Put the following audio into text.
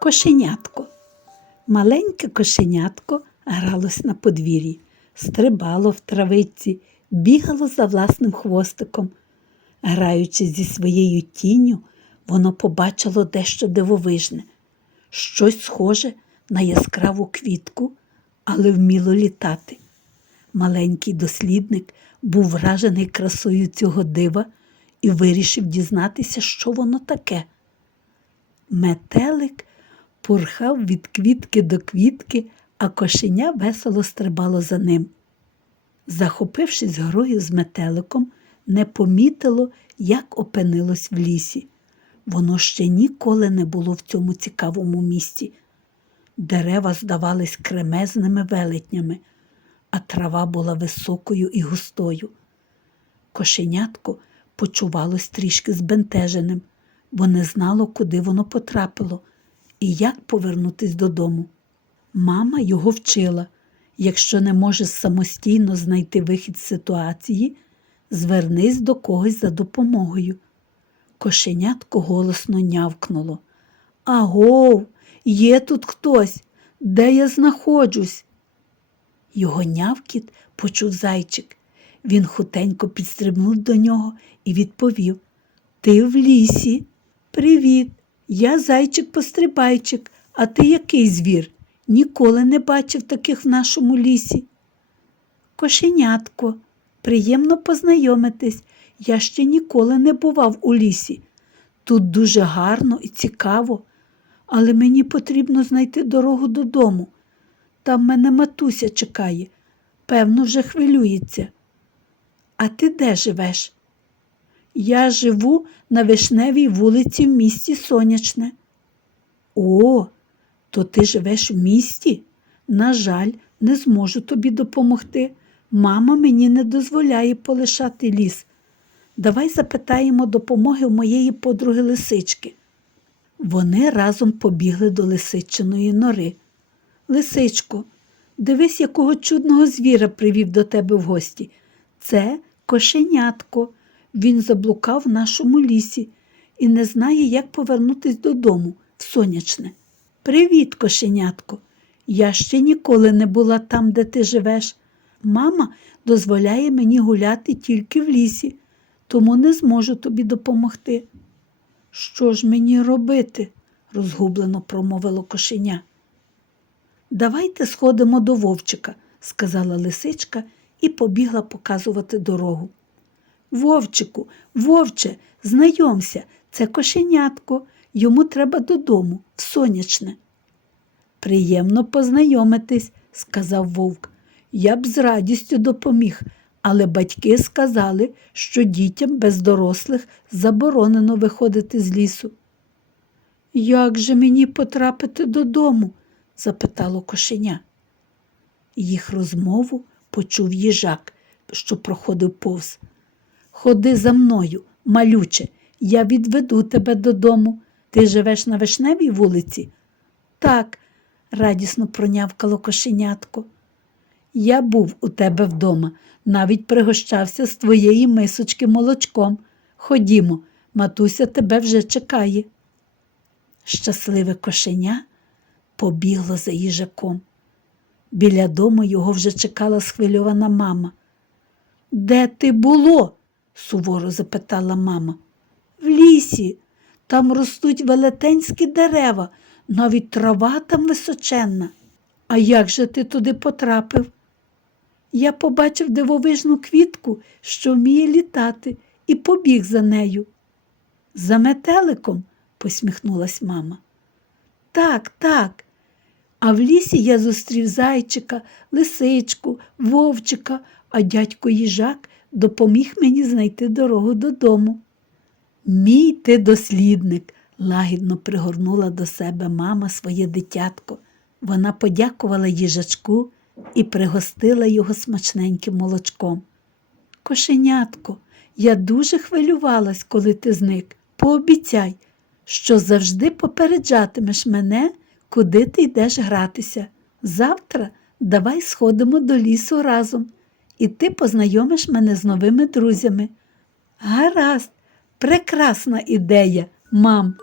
Кошенятко. Маленьке кошенятко гралось на подвір'ї, стрибало в травиці, бігало за власним хвостиком. Граючи зі своєю тінню, воно побачило дещо дивовижне, щось схоже на яскраву квітку, але вміло літати. Маленький дослідник був вражений красою цього дива і вирішив дізнатися, що воно таке. Метелик пурхав від квітки до квітки, а кошеня весело стрибало за ним. Захопившись грою з метеликом, не помітило, як опинилось в лісі. Воно ще ніколи не було в цьому цікавому місці. Дерева здавались кремезними велетнями, а трава була високою і густою. Кошенятко почувалось трішки збентеженим, бо не знало, куди воно потрапило і як повернутись додому. Мама його вчила якщо не можеш самостійно знайти вихід з ситуації, звернись до когось за допомогою. Кошенятко голосно нявкнуло. Агов, є тут хтось, де я знаходжусь? Його нявкіт почув зайчик. Він хутенько підстрибнув до нього і відповів Ти в лісі. Привіт, я зайчик-пострибайчик, а ти який звір? Ніколи не бачив таких в нашому лісі. Кошенятко, приємно познайомитись. Я ще ніколи не бував у лісі. Тут дуже гарно і цікаво, але мені потрібно знайти дорогу додому. Там мене матуся чекає, певно, вже хвилюється. А ти де живеш? Я живу на вишневій вулиці в місті Сонячне. О, то ти живеш в місті? На жаль, не зможу тобі допомогти. Мама мені не дозволяє полишати ліс. Давай запитаємо допомоги у моєї подруги лисички. Вони разом побігли до лисичиної нори. Лисичко, дивись, якого чудного звіра привів до тебе в гості. Це кошенятко. Він заблукав в нашому лісі і не знає, як повернутись додому в сонячне. Привіт, кошенятко. Я ще ніколи не була там, де ти живеш. Мама дозволяє мені гуляти тільки в лісі, тому не зможу тобі допомогти. Що ж мені робити? розгублено промовило кошеня. Давайте сходимо до вовчика, сказала лисичка і побігла показувати дорогу. Вовчику, вовче, знайомся, це кошенятко, йому треба додому, в сонячне. Приємно познайомитись, сказав вовк. Я б з радістю допоміг, але батьки сказали, що дітям без дорослих заборонено виходити з лісу. Як же мені потрапити додому? запитало кошеня. Їх розмову почув їжак, що проходив повз. Ходи за мною, малюче, я відведу тебе додому. Ти живеш на вишневій вулиці? Так, радісно пронявкало кошенятко. Я був у тебе вдома, навіть пригощався з твоєї мисочки молочком. Ходімо, матуся тебе вже чекає. Щасливе кошеня побігло за їжаком. Біля дому його вже чекала схвильована мама. Де ти було? Суворо запитала мама. В лісі. Там ростуть велетенські дерева, навіть трава там височенна. А як же ти туди потрапив? Я побачив дивовижну квітку, що вміє літати, і побіг за нею. За метеликом, посміхнулась мама. Так, так. А в лісі я зустрів зайчика, лисичку, вовчика, а дядько їжак допоміг мені знайти дорогу додому. Мій ти дослідник, лагідно пригорнула до себе мама своє дитятко. Вона подякувала їжачку і пригостила його смачненьким молочком. Кошенятко, я дуже хвилювалась, коли ти зник. Пообіцяй, що завжди попереджатимеш мене, куди ти йдеш гратися. Завтра давай сходимо до лісу разом, і ти познайомиш мене з новими друзями. Гаразд, прекрасна ідея, мам.